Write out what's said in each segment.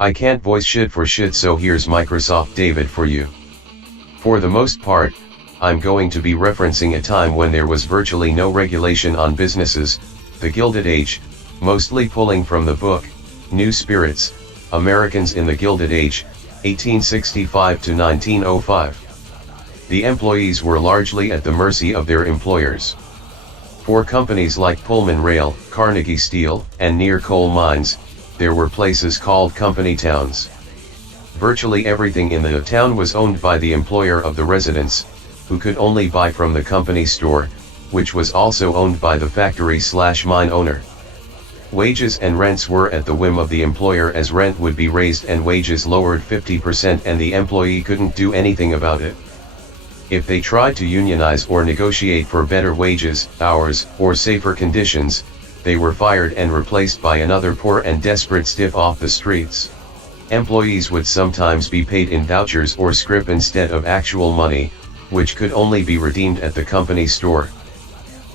I can't voice shit for shit, so here's Microsoft David for you. For the most part, I'm going to be referencing a time when there was virtually no regulation on businesses, the Gilded Age, mostly pulling from the book, New Spirits, Americans in the Gilded Age, 1865 to 1905. The employees were largely at the mercy of their employers. For companies like Pullman Rail, Carnegie Steel, and near coal mines, there were places called company towns. Virtually everything in the town was owned by the employer of the residents, who could only buy from the company store, which was also owned by the factory/mine owner. Wages and rents were at the whim of the employer, as rent would be raised and wages lowered 50% and the employee couldn't do anything about it. If they tried to unionize or negotiate for better wages, hours, or safer conditions, they were fired and replaced by another poor and desperate stiff off the streets. Employees would sometimes be paid in vouchers or scrip instead of actual money, which could only be redeemed at the company store.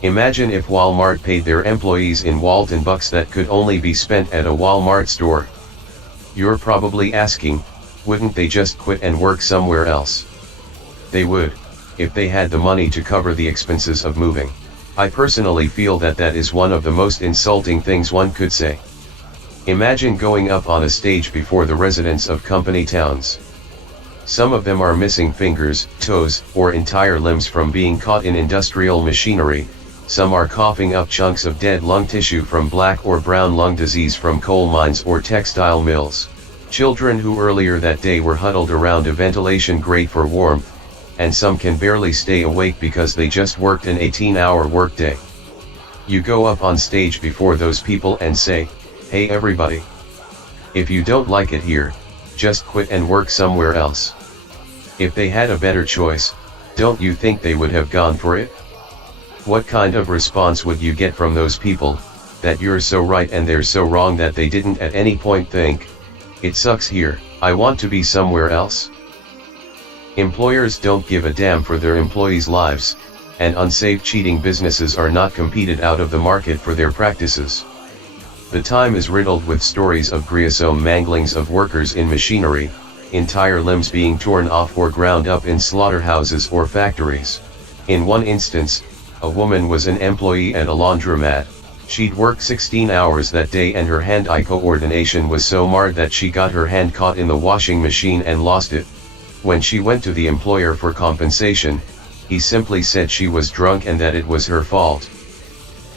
Imagine if Walmart paid their employees in Walton bucks that could only be spent at a Walmart store. You're probably asking, wouldn't they just quit and work somewhere else? They would, if they had the money to cover the expenses of moving. I personally feel that that is one of the most insulting things one could say. Imagine going up on a stage before the residents of company towns. Some of them are missing fingers, toes, or entire limbs from being caught in industrial machinery. Some are coughing up chunks of dead lung tissue from black or brown lung disease from coal mines or textile mills. Children who earlier that day were huddled around a ventilation grate for warmth, and some can barely stay awake because they just worked an 18-hour workday. You go up on stage before those people and say, "Hey everybody. If you don't like it here, just quit and work somewhere else." If they had a better choice, don't you think they would have gone for it? What kind of response would you get from those people, that you're so right and they're so wrong that they didn't at any point think, "It sucks here, I want to be somewhere else"? Employers don't give a damn for their employees' lives, and unsafe cheating businesses are not competed out of the market for their practices. The time is riddled with stories of gruesome manglings of workers in machinery, entire limbs being torn off or ground up in slaughterhouses or factories. In one instance, a woman was an employee at a laundromat. She'd worked 16 hours that day and her hand-eye coordination was so marred that she got her hand caught in the washing machine and lost it. When she went to the employer for compensation, he simply said she was drunk and that it was her fault.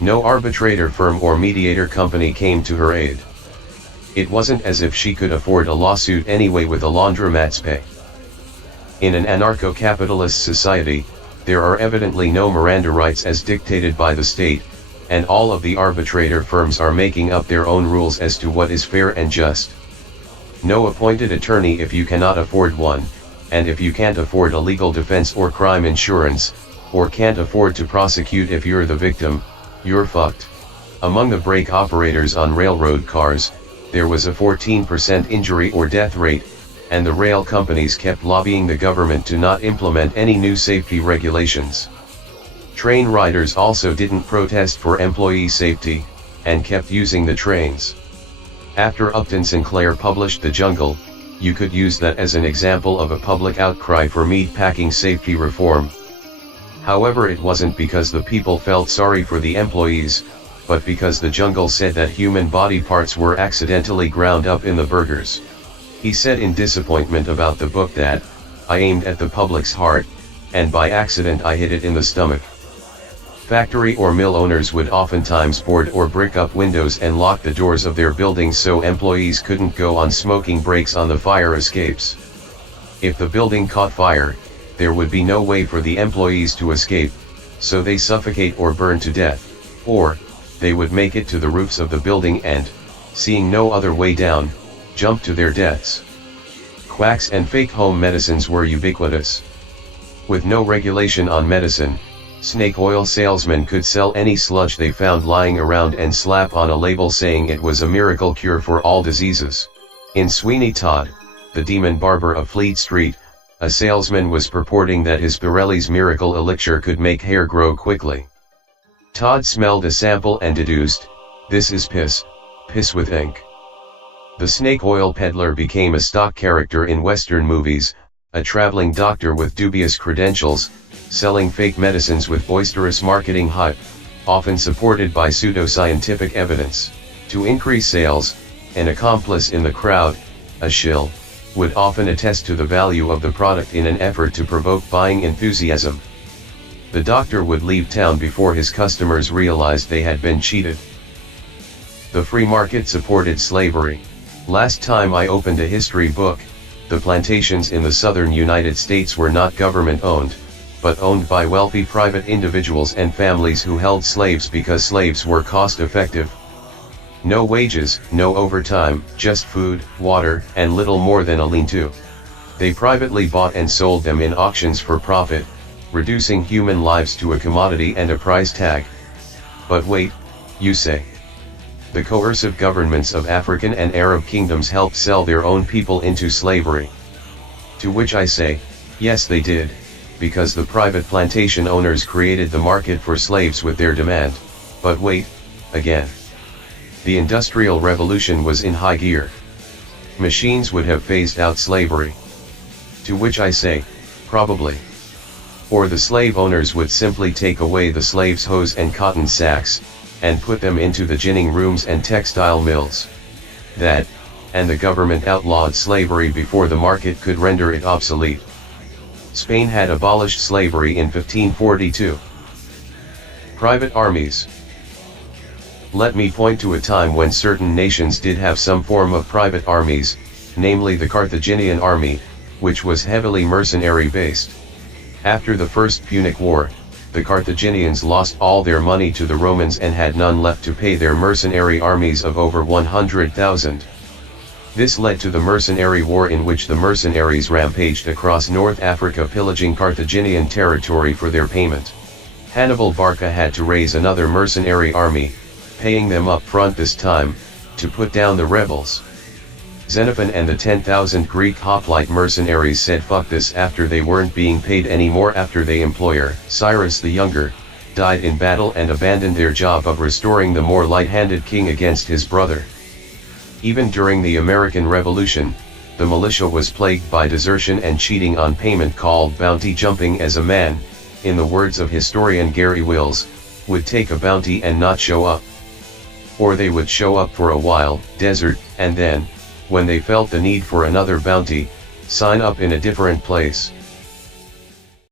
No arbitrator firm or mediator company came to her aid. It wasn't as if she could afford a lawsuit anyway with a laundromat's pay. In an anarcho-capitalist society, there are evidently no Miranda rights as dictated by the state, and all of the arbitrator firms are making up their own rules as to what is fair and just. No appointed attorney if you cannot afford one, and if you can't afford a legal defense or crime insurance, or can't afford to prosecute if you're the victim, you're fucked. Among the brake operators on railroad cars, there was a 14% injury or death rate, and the rail companies kept lobbying the government to not implement any new safety regulations. Train riders also didn't protest for employee safety, and kept using the trains. After Upton Sinclair published The Jungle, you could use that as an example of a public outcry for meatpacking safety reform. However, it wasn't because the people felt sorry for the employees, but because The Jungle said that human body parts were accidentally ground up in the burgers. He said in disappointment about the book that, "I aimed at the public's heart, and by accident I hit it in the stomach." Factory or mill owners would oftentimes board or brick up windows and lock the doors of their buildings so employees couldn't go on smoking breaks on the fire escapes. If the building caught fire, there would be no way for the employees to escape, so they suffocate or burn to death, or, they would make it to the roofs of the building and, seeing no other way down, jump to their deaths. Quacks and fake home medicines were ubiquitous. With no regulation on medicine, snake oil salesmen could sell any sludge they found lying around and slap on a label saying it was a miracle cure for all diseases. In Sweeney Todd, the demon barber of Fleet Street, a salesman was purporting that his Pirelli's miracle elixir could make hair grow quickly. Todd smelled a sample and deduced, "This is piss, piss with ink." The snake oil peddler became a stock character in Western movies, a traveling doctor with dubious credentials, selling fake medicines with boisterous marketing hype, often supported by pseudoscientific evidence. To increase sales, an accomplice in the crowd, a shill, would often attest to the value of the product in an effort to provoke buying enthusiasm. The doctor would leave town before his customers realized they had been cheated. The free market supported slavery. Last time I opened a history book, the plantations in the southern United States were not government-owned, but owned by wealthy private individuals and families who held slaves because slaves were cost-effective. No wages, no overtime, just food, water, and little more than a lean-to. They privately bought and sold them in auctions for profit, reducing human lives to a commodity and a price tag. But wait, you say. The coercive governments of African and Arab kingdoms helped sell their own people into slavery. To which I say, yes they did, because the private plantation owners created the market for slaves with their demand. But wait, again. The Industrial Revolution was in high gear. Machines would have phased out slavery. To which I say, probably. Or the slave owners would simply take away the slaves' hoes and cotton sacks, and put them into the ginning rooms and textile mills. That, and the government outlawed slavery before the market could render it obsolete. Spain had abolished slavery in 1542. Private armies. Let me point to a time when certain nations did have some form of private armies, namely the Carthaginian army, which was heavily mercenary-based. After the First Punic War, the Carthaginians lost all their money to the Romans and had none left to pay their mercenary armies of over 100,000. This led to the Mercenary War, in which the mercenaries rampaged across North Africa pillaging Carthaginian territory for their payment. Hannibal Barca had to raise another mercenary army, paying them up front this time, to put down the rebels. Xenophon and the 10,000 Greek hoplite mercenaries said fuck this after they weren't being paid anymore after their employer, Cyrus the Younger, died in battle and abandoned their job of restoring the more light-handed king against his brother. Even during the American Revolution, the militia was plagued by desertion and cheating on payment called bounty jumping, as a man, in the words of historian Gary Wills, would take a bounty and not show up. Or they would show up for a while, desert, and then, when they felt the need for another bounty, sign up in a different place.